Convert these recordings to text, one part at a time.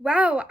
Wow,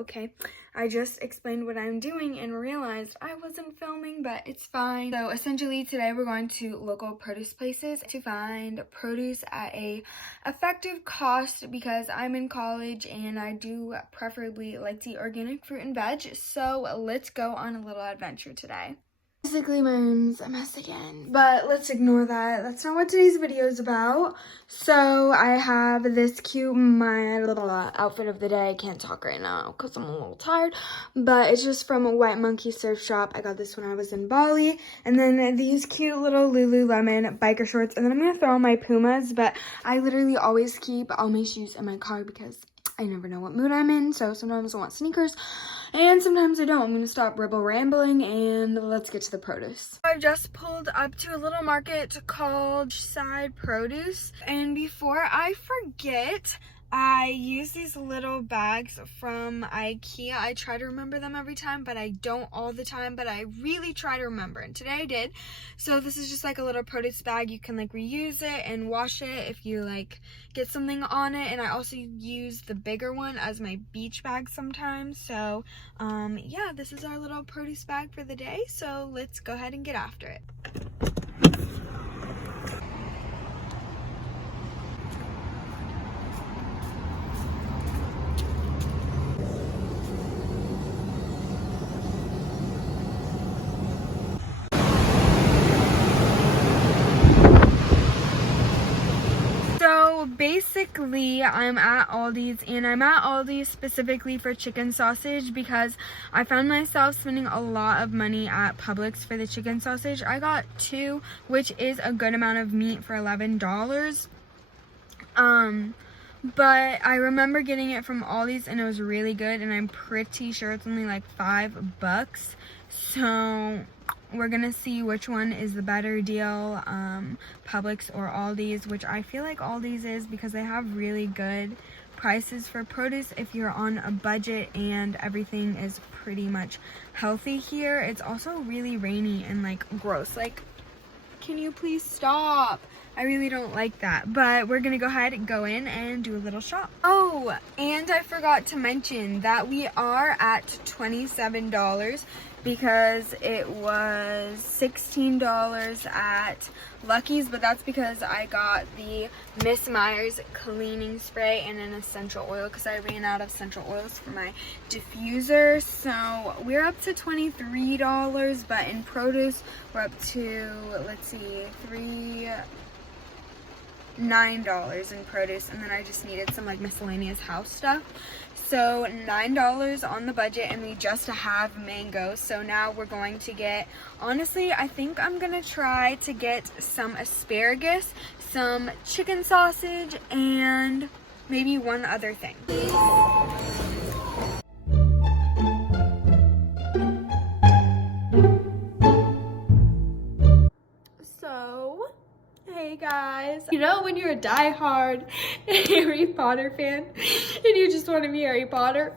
okay. I just explained what I'm doing and realized I wasn't filming, but it's fine. So essentially today we're going to local produce places to find produce at a effective cost because I'm in college and I do preferably like to eat organic fruit and veg. So let's go on a little adventure today. Basically, my room's a mess again, but let's ignore that. That's not what today's video is about. So I have this cute, my little outfit of the day. I can't talk right now because I'm a little tired, but it's just from a White Monkey Surf Shop. I got this when I was in Bali. And then these cute little Lululemon biker shorts. And then I'm going to throw on my Pumas, but I literally always keep all my shoes in my car because I never know what mood I'm in, so sometimes I want sneakers, and sometimes I don't. I'm gonna stop rambling, and let's get to the produce. I just pulled up to a little market called Side Produce, and before I forget, I use these little bags from IKEA. I try to remember them every time, but I don't all the time, but I really try to remember, and today I did. So this is just like a little produce bag. You can like reuse it and wash it if you like get something on it, and I also use the bigger one as my beach bag sometimes. So yeah, this is our little produce bag for the day, so let's go ahead and get after it. So basically I'm at Aldi's, and I'm at Aldi's specifically for chicken sausage because I found myself spending a lot of money at Publix for the chicken sausage. I got 2, which is a good amount of meat for $11. But I remember getting it from Aldi's and it was really good, and I'm pretty sure it's only like $5. So we're gonna see which one is the better deal, Publix or Aldi's, which I feel like Aldi's is because they have really good prices for produce if you're on a budget, and everything is pretty much healthy here. It's also really rainy and like gross. Like, can you please stop? I really don't like that, but we're gonna go ahead and go in and do a little shop. Oh, and I forgot to mention that we are at $27 because it was $16 at Lucky's, but that's because I got the Miss Myers cleaning spray and an essential oil because I ran out of essential oils for my diffuser. So we're up to $23, but in produce we're up to, let's see, $9 in produce, and then I just needed some like miscellaneous house stuff. So $9 on the budget, and we just have mangoes. So now we're going to get, honestly, I think I'm gonna try to get some asparagus, some chicken sausage, and maybe one other thing. So, hey guys. You know when you're a die-hard Harry Potter fan and you just want to be Harry Potter?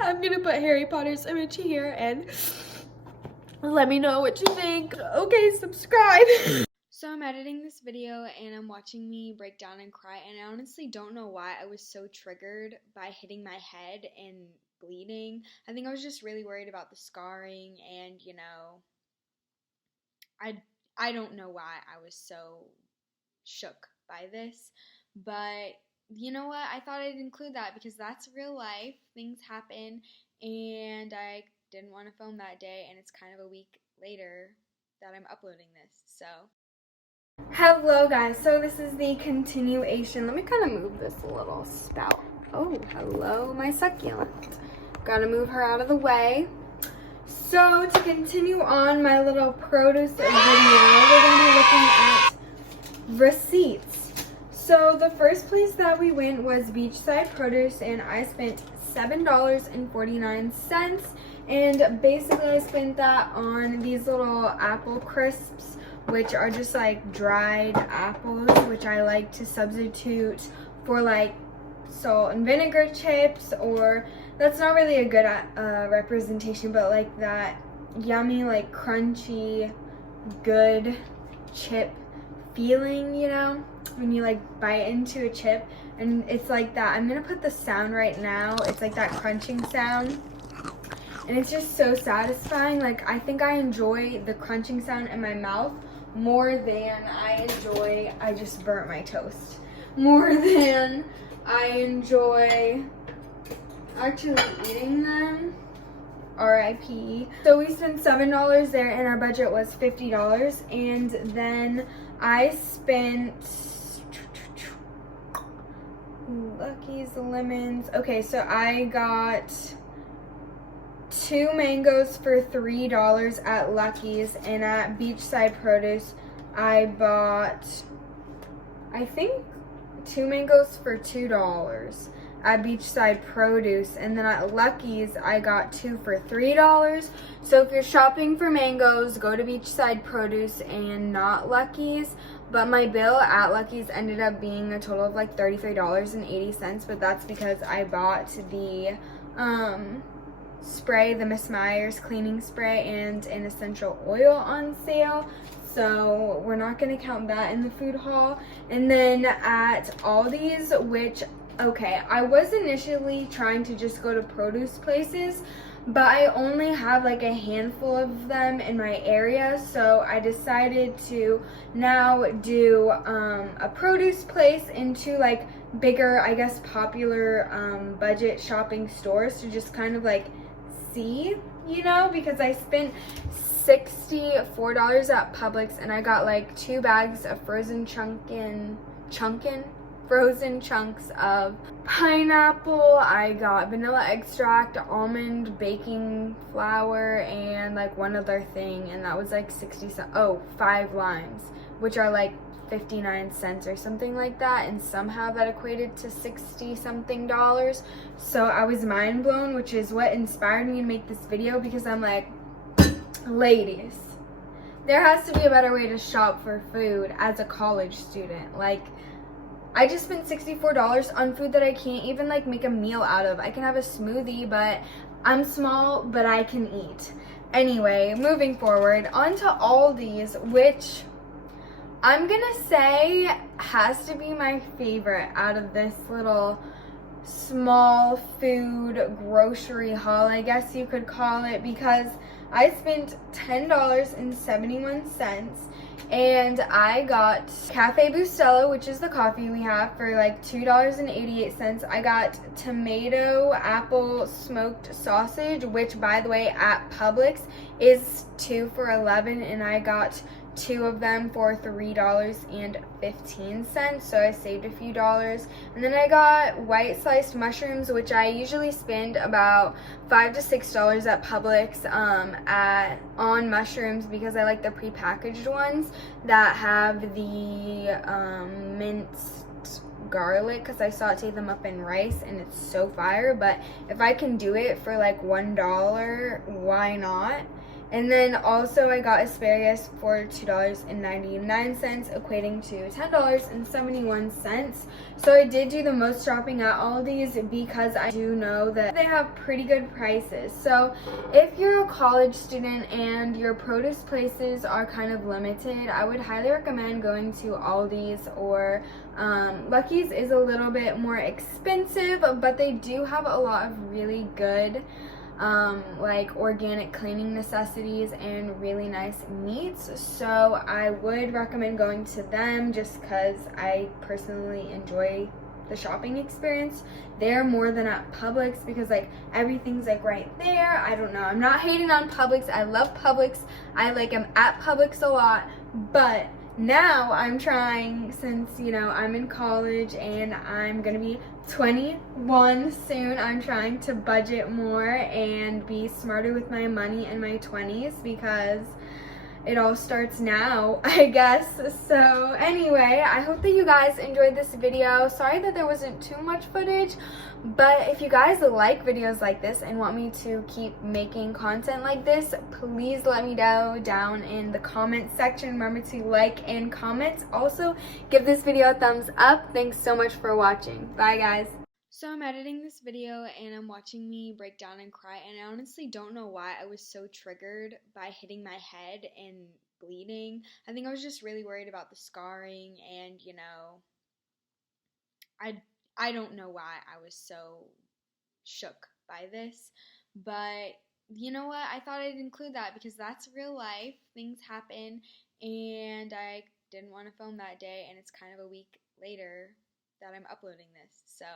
I'm gonna put Harry Potter's image here and let me know what you think. Okay, subscribe. So I'm editing this video and I'm watching me break down and cry, and I honestly don't know why I was so triggered by hitting my head and bleeding. I think I was just really worried about the scarring, and you know, I don't know why I was so shook by this, but you know what? I thought I'd include that because that's real life. Things happen, and I didn't want to film that day, and it's kind of a week later that I'm uploading this, so. Hello guys, so this is the continuation. Let me kind of move this little spout. Oh, hello my succulent. Gotta move her out of the way. So to continue on my little produce video, we're going to be looking at receipts. So the first place that we went was Beachside Produce, and I spent $7.49, and basically I spent that on these little apple crisps, which are just like dried apples, which I like to substitute for like salt and vinegar chips, or that's not really a good representation, but like that yummy, like crunchy, good chip feeling, you know, when you like bite into a chip, and it's like that. I'm gonna put the sound right now. It's like that crunching sound, and it's just so satisfying. Like, I think I enjoy the crunching sound in my mouth more than I just burnt my toast, more than I enjoy actually eating them. RIP. So we spent $7 there, and our budget was $50. And then I spent Lucky's lemons. Okay, so I got 2 mangoes for $3 at Lucky's, and at Beachside Produce I bought, I think, 2 mangoes for $2 at Beachside Produce, and then at Lucky's I got 2 for $3. So if you're shopping for mangoes, go to Beachside Produce and not Lucky's. But my bill at Lucky's ended up being a total of like $33.80, but that's because I bought the spray, the Miss Meyer's cleaning spray, and an essential oil on sale. So we're not going to count that in the food haul. And then at Aldi's, which, okay, I was initially trying to just go to produce places, but I only have like a handful of them in my area, so I decided to now do a produce place into like bigger, I guess, popular budget shopping stores to just kind of like see, you know, because I spent $64 at Publix, and I got like 2 bags of frozen frozen chunks of pineapple. I got vanilla extract, almond baking flour, and like one other thing, and that was like 5 limes, which are like 59 cents or something like that, and somehow that equated to 60 something dollars. So I was mind blown, which is what inspired me to make this video, because I'm like, ladies, there has to be a better way to shop for food as a college student. Like, I just spent $64 on food that I can't even like make a meal out of. I can have a smoothie, but I'm small, but I can eat. Anyway, moving forward, on to Aldi's, which I'm gonna say has to be my favorite out of this little small food grocery haul, I guess you could call it, because I spent $10.71, and I got Cafe Bustelo, which is the coffee we have, for like $2.88. I got tomato apple smoked sausage, which, by the way, at Publix is 2 for $11, and I got 2 of them for $3.15, so I saved a few dollars. And then I got white sliced mushrooms, which I usually spend about $5 to $6 at Publix on mushrooms, because I like the prepackaged ones that have the minced garlic, because I saute them up in rice and it's so fire. But if I can do it for like $1, why not? And then also I got asparagus for $2.99, equating to $10.71. So I did do the most shopping at Aldi's, because I do know that they have pretty good prices. So if you're a college student and your produce places are kind of limited, I would highly recommend going to Aldi's, or Lucky's is a little bit more expensive, but they do have a lot of really good like organic cleaning necessities and really nice meats. So I would recommend going to them, just because I personally enjoy the shopping experience there more than at Publix, because like everything's like right there. I don't know, I'm not hating on Publix. I love Publix. I like am at Publix a lot, but now I'm trying, since, you know, I'm in college and I'm gonna be 21 soon, I'm trying to budget more and be smarter with my money in my 20s, because it all starts now, I guess. So anyway, I hope that you guys enjoyed this video. Sorry that there wasn't too much footage, but if you guys like videos like this and want me to keep making content like this, please let me know down in the comment section. Remember to like and comment. Also, give this video a thumbs up. Thanks so much for watching. Bye, guys. So I'm editing this video and I'm watching me break down and cry, and I honestly don't know why I was so triggered by hitting my head and bleeding. I think I was just really worried about the scarring, and I don't know why I was so shook by this, but you know what? I thought I'd include that because that's real life. Things happen, and I didn't want to film that day, and it's kind of a week later that I'm uploading this. So